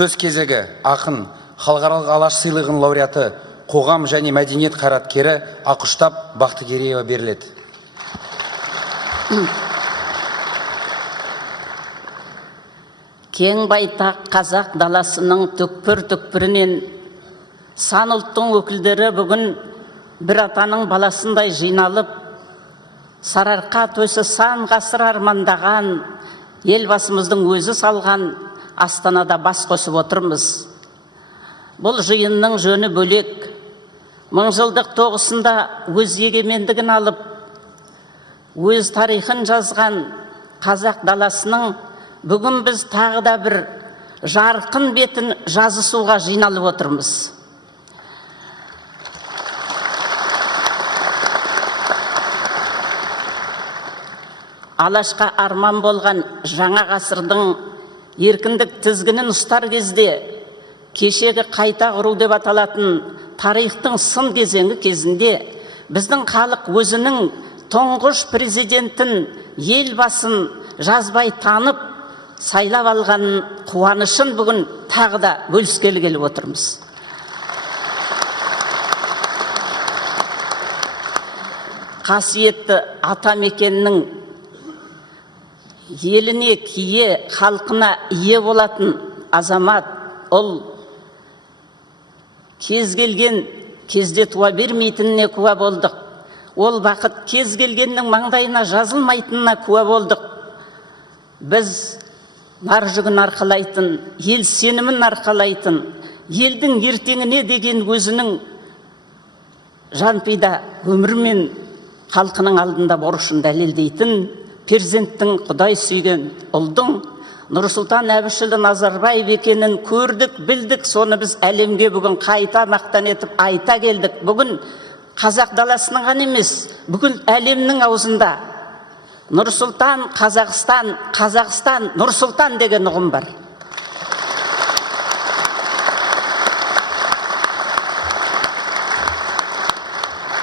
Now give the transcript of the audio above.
Сөз кезегі ақын, халықаралық Алаш сыйлығының лауреаты, қоғам және мәдениет қайраткері Ақұштап Бақтыгереева беріледі. Кең байтақ қазақ даласының түкпір-түкпірінен сан ұлттың өкілдері бүгін бір атаның баласындай жиналып, сарыарқа төсі сан ғасыр армандаған, елбасымыздың өзі салған Астанада бас қосып отырмыз. Бұл жиынның жөні бөлек. Мыңжылдық тоғысында өз егемендігін алып, өз тарихын жазған қазақ даласының бүгін біз тағы да бір жарқын бетін жазысуға жиналып отырмыз. Алашқа арман болған жаңа ғасырдың еркіндік тізгінін ұстар кезде, кешегі қайта құру деп аталатын тарихтың сын кезеңі кезінде, біздің халық өзінің тұңғыш президентін, елбасын жазбай танып, сайлап алғанын қуанышын бүгін тағы да бөліскелі келіп отырмыз. Қасиетті атамекеннің еліне кие, халқына ие болатын азамат, ол кез келген кезде туа бермейтініне куә болдық. Ол бақыт кез келгеннің маңдайына жазылмайтынына куә болдық. Біз нар жүгін арқалайтын, ел сенімін арқалайтын, елдің ертеңіне деген өзінің жанпида өмірмен халқының алдында борышын дәлелдейтін перзенттің, Құдай сүйген ұлдың Нұрсұлтан Әбішұлы Назарбаев екенін көрдік, білдік. Соны біз әлемге бүгін қайта мақтан етіп айта келдік. Бүгін қазақ даласының ғана емес, бүгін әлемнің аузында Нұрсұлтан, Қазақстан, Нұрсұлтан деген ұғым бар.